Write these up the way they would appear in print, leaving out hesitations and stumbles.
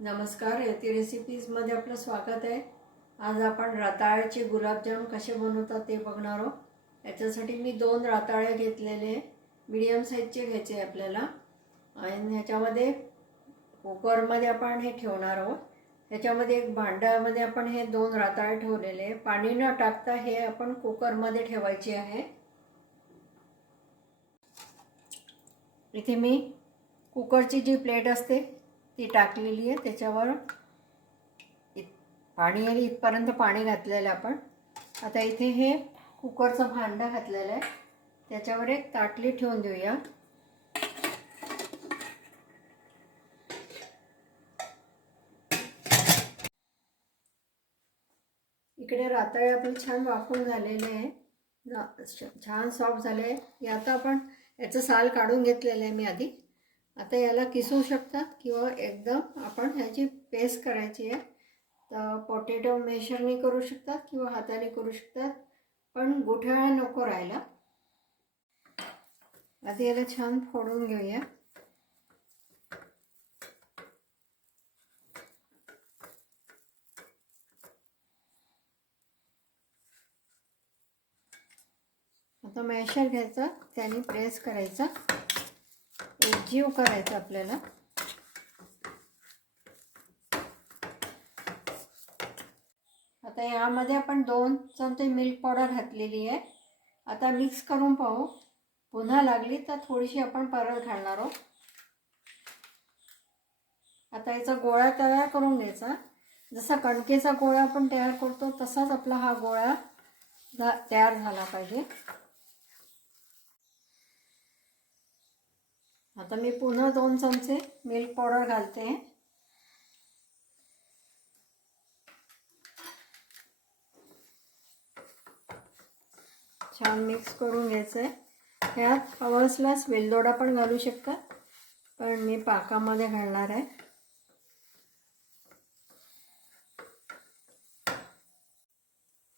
नमस्कार, यती रेसिपीजमध्ये आपलं स्वागत आहे। आज आपण रताळ्याचे गुलाबजाम कसे बनवतात ते बघणार आहोत। याच्यासाठी मी 2 रताळे घेतलेले, मीडियम साईजचे घ्यायचे आपल्याला। आणि ह्याच्यामध्ये कुकरमध्ये आपण हे ठेवणार आहोत। ह्याच्यामध्ये एक भांड्यामध्ये आपण हे 2 रताळे ठेवलेले, पाणी न टाकता हे आपण कुकरमध्ये ठेवायचे आहे। इथे मी कुकरची जी प्लेट असते ती टाकलेली आहे। त्याच्यावर पाणी आली इथपर्यंत पाणी घातलेलं आपण। आता इथे हे कुकरचं भांडं घातलेलं आहे, त्याच्यावर एक ताटली ठेवून देऊया। इकडे रताळे आपले छान वाफून झालेले आहे, छान सॉफ्ट झाले। आता आपण याचं साल काढून घेतलेलं आहे मी आधी। आता याला किसू शकतात किंवा एकदम आपण ह्याची पेस्ट करायची आहे। तर पोटॅटो मॅशरने करू शकतात किंवा हाताने करू शकतात, पण गुठळ्या नको राहायला। आता याला छान फोडून घेऊया। आता मॅशर घ्यायचा, त्याने प्रेस करायचा, एकजीव करायचा आपल्याला। आता यामध्ये आपण 2 चमचे मिल्क पावडर घातलेली आहे। आता मिक्स करून पाहू, पुन्हा लागली तर थोडीशी आपण परत घालणार आहोत। आता याचा गोळा तयार करून घ्यायचा। जसा कणकेचा गोळा आपण तयार करतो तसाच आपला हा गोळा तयार झाला पाहिजे। आता मी पुन्हा 2 चमचे मिल्क पावडर घालते। छान मिक्स करून घ्यायचं आहे। यात हवं असल्यास वेलदोडा पण घालू शकता, पण मी पाकामध्ये घालणार आहे।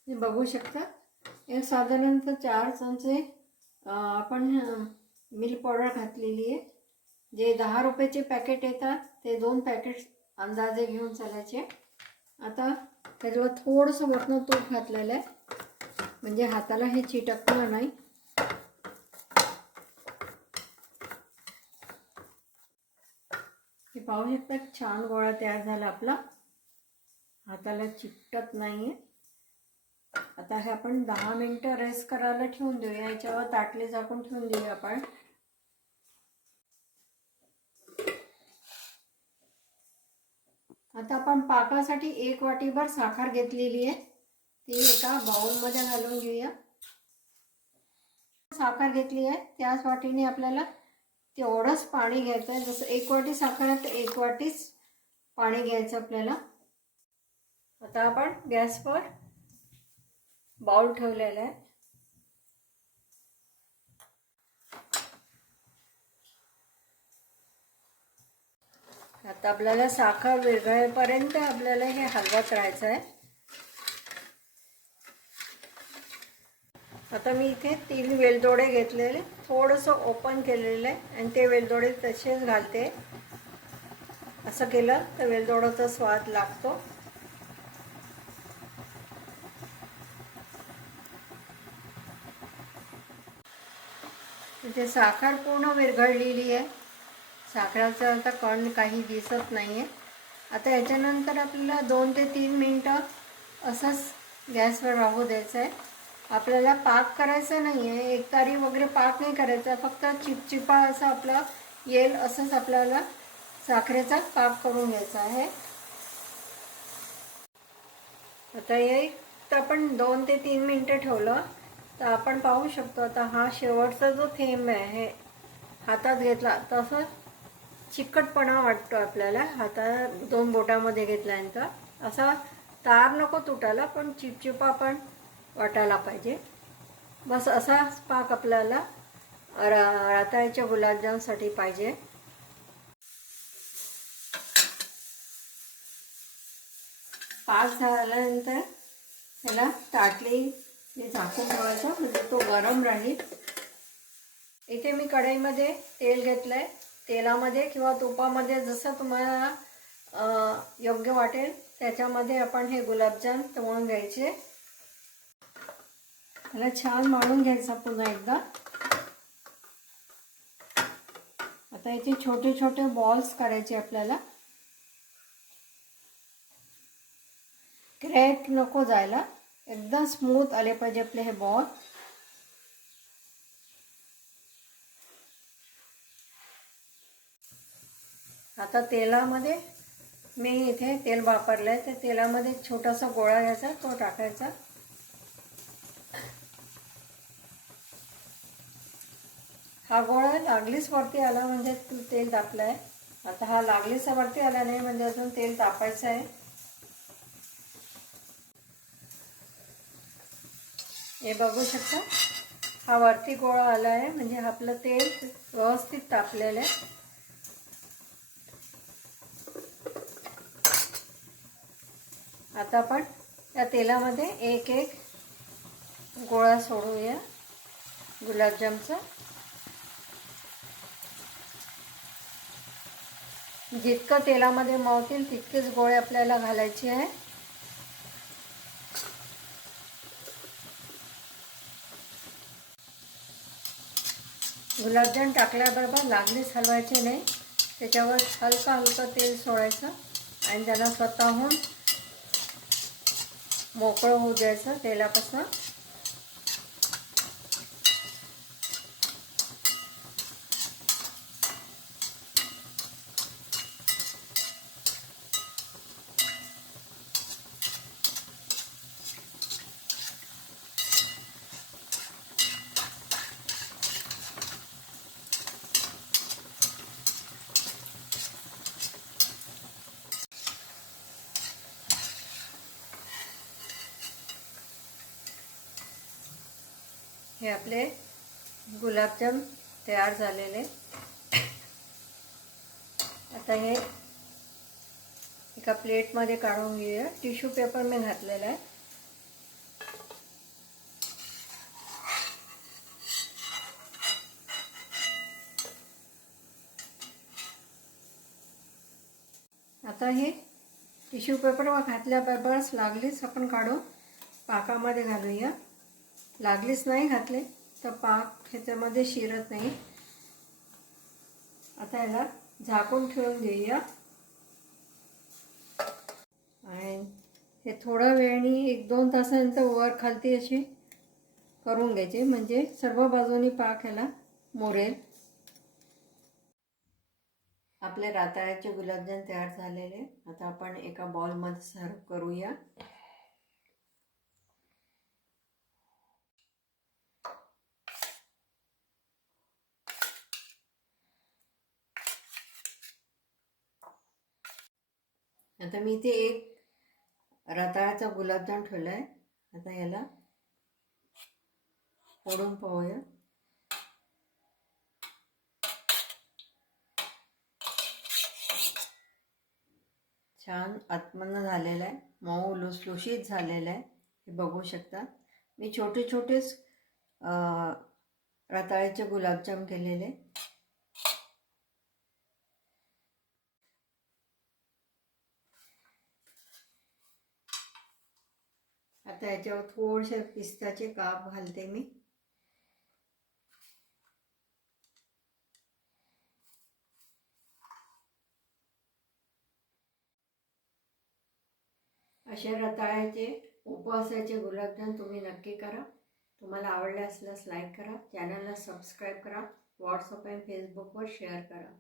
हे बघू शकता, एक साधारणतः 4 चमचे आपण मिल्क पावडर घातलेली आहे। जे 10 रुपयाचे पॅकेट येतात ते 2 पॅकेट अंदाजे घेऊन चालायचे। आता त्याला थोडंसं वरनं तूप घातलेलं आहे, म्हणजे हाताला हे चिटकणार नाही। हे पाहू शकता, छान गोळा तयार झाला आपला, हाताला चिटकत नाहीये। आता हे आपण 10 मिनिटं रेस्ट करायला ठेवून देऊया। याच्यावर ताटली झाकून ठेवून देऊया आपण। आता आपण पाकासाठी 1 वाटीभर साखर घेतलेली आहे, ती एका बाउलमध्ये घालून घेऊया। साखर घेतली आहे त्याच वाटीने आपल्याला तेवढंच पाणी घ्यायचं आहे। जसं 1 वाटी साखर आहे तर 1 वाटीच पाणी घ्यायचं आपल्याला। आता आपण गॅसवर बाउल ठेवलेला आहे। आता आपल्याला साखर विरघळेपर्यंत आपल्याला हे हलवत राहायचं आहे। आता मी इथे 3 वेलदोडे घेतलेले, थोडंसं ओपन केलेलं आहे आणि ते वेलदोडे तसेच घालते। असं केलं तर वेलदोड्याचा स्वाद लागतो। इथे साखर पूर्ण विरघळलेली आहे, साखरेचा आता कण काही दिसत नाही आहे। आता याच्यानंतर आपल्याला 2 ते 3 मिनिटं असंच गॅसवर राहू द्यायचं आहे। आपल्याला पाक करायचा नाही आहे, एकतारी वगैरे पाक नाही करायचा, फक्त चिपचिपा असं आपला येईल असंच आपल्याला साखरेचा पाक करून घ्यायचा आहे। आता हे तर आपण 2 ते 3 मिनिटं ठेवलं तर आपण पाहू शकतो, आता हा शेवटचा जो थेंब आहे हे हातात घेतला तसं चिकटपणा वाटतो आपल्याला। हातात 2 बोटामध्ये घेतल्यानंतर असा तार नको तुटायला, पण चिपचिपा पण वाटायला पाहिजे। बस असाच पाक आपल्याला रताळ्याच्या गुलाबजामसाठी पाहिजे। पाक झाल्यानंतर त्याला ताटली झाकून ठेवायचं, म्हणजे तो गरम राहील। इथे मी कढईमध्ये तेल घेतलंय, तेलामध्ये किंवा तुपामध्ये जसं तुम्हाला योग्य वाटेल त्याच्यामध्ये आपण हे गुलाबजाम तळून घ्यायचे. त्याला छान मळून घ्यायचा पुन्हा एकदा. आता याचे छोटे छोटे बॉल्स करायचे आपल्याला. क्रॅक नको जायला, एकदम स्मूथ आले पाहिजे आपले हे बॉल. आता तेलामध्ये मी इथे तेल वापरलं आहे, त्या तेलामध्ये छोटासा गोळा घ्यायचा, तो टाकायचा. हा गोळा लागलीच वरती आला म्हणजे तेल तापलं आहे. आता हा लागलीच वरती आला नाही म्हणजे अजून तेल तापायचं आहे. हे बघू शकता, हा वरती गोळा आला आहे म्हणजे आपलं तेल व्यवस्थित तापलेलं आहे. आता आपण त्या तेलामध्ये एक एक गोळा सोडूया गुलाबजामचा. जितकं तेलामध्ये मावतील तितकेच गोळे आपल्याला घालायचे आहे. गुलाबजाम टाकल्याबरोबर लागलीच हलवायचे नाही, त्याच्यावर हलका हलका तेल सोडायचं आणि त्यांना स्वतःहून मोकळं होऊ द्यायचं तेलापासून. हे आपले गुलाबजाम तयार झालेले. आता हे एका प्लेटमध्ये काढून घेऊया. टिश्यू पेपर मी घातलेला आहे. आता हे टिश्यू पेपरवर घातल्याबरोबरच लागलीच आपण काढून पाकामध्ये घालूया. लागलीच नाही घातले तर पाक ह्याच्यामध्ये शिरत नाही. आता याला झाकून ठेवून देऊया आणि हे थोडा वेळाने 1-2 तासानंतर वर खालती अशी करून घ्यायचे म्हणजे सर्व बाजूनी पाक ह्याला मुरेल. आपले रताळ्याचे गुलाबजाम तयार झालेले. आता आपण एका बाउलमध्ये सर्व करूया. आता मी इथे एक रताळ्याचा गुलाबजाम ठेवला आहे. आता याला फोडून पाहूया. छान आतमधनं झालेलं आहे, मऊ लुसलुशीत झालेलं आहे. हे बघू शकता. मी छोटे छोटेच रताळ्याचे गुलाबजाम केलेले. आता याच्यावर थोडेसे पिस्ताचे काप घालते मी. असे रताळ्याचे उपवासाचे गुलाबजाम तुम्ही नक्की करा. तुम्हाला आवडले असल्यास लाईक करा, चॅनलला सबस्क्राईब करा, व्हॉट्सअप आणि फेसबुकवर शेअर करा.